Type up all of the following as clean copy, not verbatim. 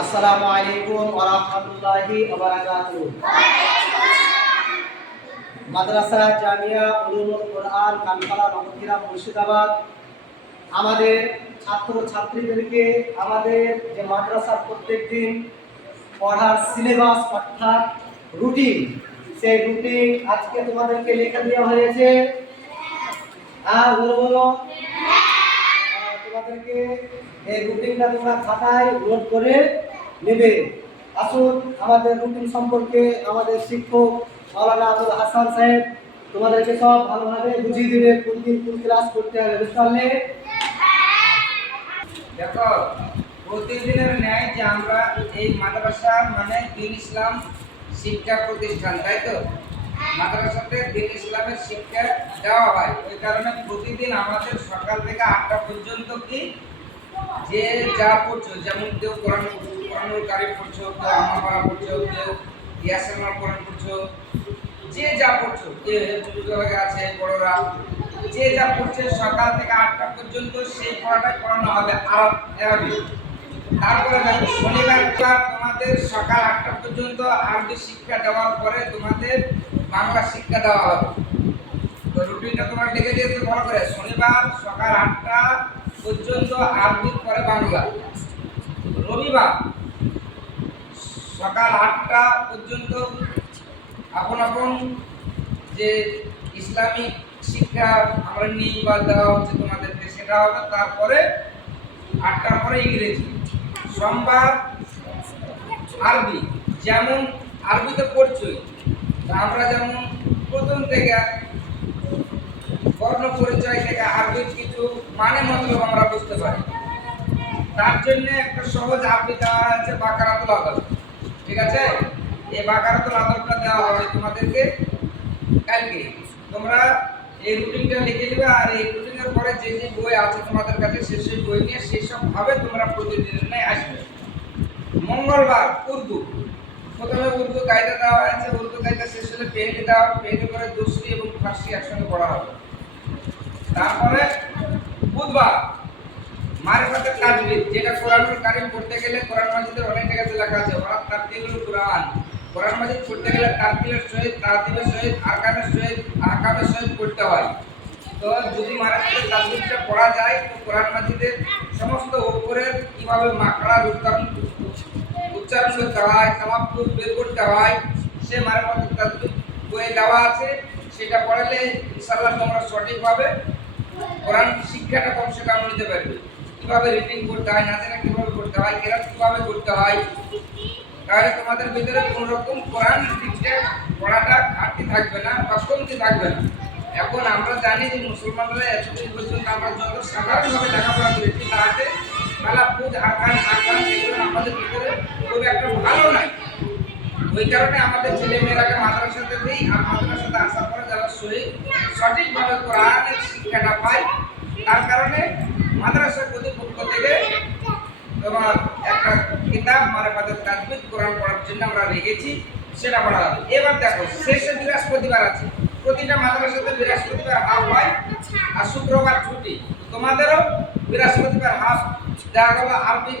আসসালামু আলাইকুম ওয়া রাহমাতুল্লাহি ওয়া বারাকাতুহু। মাদ্রাসা জামিয়া উলুমুল কোরআন কানপাড়া নবগ্রাম মুর্শিদাবাদ আমাদের ছাত্র ছাত্রীদেরকে আমাদের যে মাদ্রাসার প্রত্যেকদিন পড়ার সিলেবাস অর্থাৎ রুটিন, সেই রুটিন আজকে তোমাদেরকে লিখে দেওয়া হয়েছে। বলো তোমাদেরকে এই রুটিনটা তোমরা খাতায় নোট করে নেবে। আসুন আমাদের রুটিন সম্পর্কে আমাদের শিক্ষক মাওলানা আবুল হাসান সাহেব তোমাদেরকে সব ভালোভাবে বুঝিয়ে দেবে, কোন দিন কোন ক্লাস করতে হবে, বুঝতে পারলে? দেখো, প্রতিদিনের ন্যায় যে আমরা এই মাদ্রাসা মানে দিন ইসলাম শিক্ষা প্রতিষ্ঠান, তাই তো? মাদ্রাসাতে দিন ইসলামের শিক্ষা দেওয়া হয়। ওই কারণে প্রতিদিন আমাদের সকাল থেকে 8টা পর্যন্ত কি যে যা পড়ছো, যেমন কেউ কোরআনুল কারীম পড়ছো, কেউ আমাপাড়া পড়ছো, কেউ ইয়াসিন কোরআন পড়ছো, যে যা পড়ছো, কেউ আছে বড়রা, যে যা পড়ছে সকাল থেকে 8টা পর্যন্ত সেই পড়াটা পড়ানো হবে আরবি। তারপরে দেখো, শনিবার তোমাদের সকাল 8টা পর্যন্ত আরবি শিক্ষা দেওয়ার পরে তোমাদের বাংলা শিক্ষা দেওয়া হবে। তো রুটিনটা তোমরা লিখে দিয়েছো ভালো করে। শনিবার সকাল 8টা পর্যন্ত আরবি, পরে বাংলা। রবিবার সকাল 8টা পর্যন্ত আপন আপন যে ইসলামিক শিক্ষা আমরা নিই বা দেওয়া হচ্ছে তোমাদেরকে, সেটা হবে। তারপরে 8টার পরে ইংরেজি। সোমবার আরবি, যেমন আরবিতে পড়ছই, আমরা যেমন প্রথম থেকে বর্ণ পরিচয় থেকে আরবির কিছু মানে মতলব আমরা বুঝতে পারি। তার জন্য একটা সহজ আরবি দেওয়া আছে, বাকারাতুল আদব। ঠিক আছে, এই বাকারাতুল আদবটা দেওয়া হবে তোমাদেরকে কালকে। তোমরা এই রুটিনটা লিখে নেবে, আর এই রুটিনের পরে যে যে বই আছে তোমাদের কাছে সেই বই নিয়ে সেই সব ভাবে তোমরা প্রতিদিনের ন্যায় আসবে। মঙ্গলবার উর্দু, প্রথমে উর্দু কায়দা দেওয়া হয়েছে। উর্দু কায়দা শেষ হলে পেহেলি দেওয়া হবে, পেহেলি করে দোসরি এবং ফার্সি একসঙ্গে পড়া হবে। তারপরে বুধবার মারিফাতুল তাজবিদ, যেটা কোরআনুল কারীম পড়তে গেলে কোরআন মাজিদের অনেক জায়গাতে লেখা আছে ওরা তারতিলুল কোরআন। কোরআন মাজিদ পড়তে গেলে তারতিলের সহিত, তারতিবের সহিত, আরকানের সহিত, আহকামের সহিত পড়তে হয়। তো যদি মারিফাতুল তাজবিদটা পড়া যায়, তো কোরআন মাজিদের সমস্ত অক্ষরের কিভাবে মাকড়া উচ্চারণ করতে হয়, তালাফ্ফুজ বের করতে হয়, সে মারিফাতুল তাজবিদ বইয়ে দেওয়া আছে। সেটা পড়ালে ইনশাআল্লাহ তোমরা সঠিকভাবে কোরআন শিক্ষাটা কমসে কম নিতে পারবে। কিভাবে রিডিং করতে হয়, নাজারা কিভাবে করতে হয়, কেরাত কিভাবে করতে হয়, তাহলে তোমাদের ভিতরে কোনো রকম কোরআন দিকটা পড়াটা ঘাটতি থাকবে না বা কমতি থাকবে না। এখন আমরা জানি যে মুসলমানরা এতদিন পর্যন্ত আমরা যত সাধারণভাবে লেখাপড়া করেছি, তাতে তালাফ্ফুজ, আরকান এগুলো আমাদের ভিতরে খুব একটা ভালো নাই। ওই কারণে আমাদের ছেলে মেয়েরাকে মাদ্রাসাতে দিই, আর মাদ্রাসাতে আসার পরে যারা সঠিকভাবে কোরআনের শিক্ষাটা পায়, তার কারণে মাদ্রাসা কর্তৃপক্ষ থেকে তোমার একটা কিতাব মারিফাতুল তাজবিদ কোরআন পড়ার জন্য আমরা রেখেছি, সেটা পড়া হবে। এবার দেখো, শেষে বৃহস্পতিবার আছে। প্রতিটা মাদ্রাসাতে বৃহস্পতিবার হাফ হয় আর শুক্রবার ছুটি। তোমাদেরও বৃহস্পতিবার হাফ দেওয়া গেল, আরবি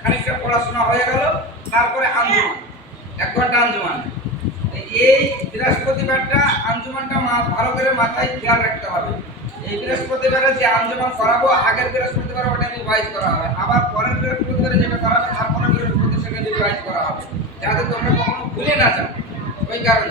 খানিকটা পড়াশোনা হয়ে গেল, তারপরে আঞ্জুমান, 1 ঘন্টা আঞ্জুমান। এই বৃহস্পতিবারটা আঞ্জুমানটা ভালো করে মাথায় খেয়াল রাখতে হবে। এই বৃহস্পতিবারে যে আঞ্জুমান করাবো, আগের বৃহস্পতিবার ওটা রিভাইজ করা হবে, আবার পরের বৃহস্পতিবারে যেটা করাবে তারপরের বৃহস্পতিবার সেটা রিভাইজ করা হবে, যাতে তোমরা কখনো ভুলে না যাও। ওই কারণে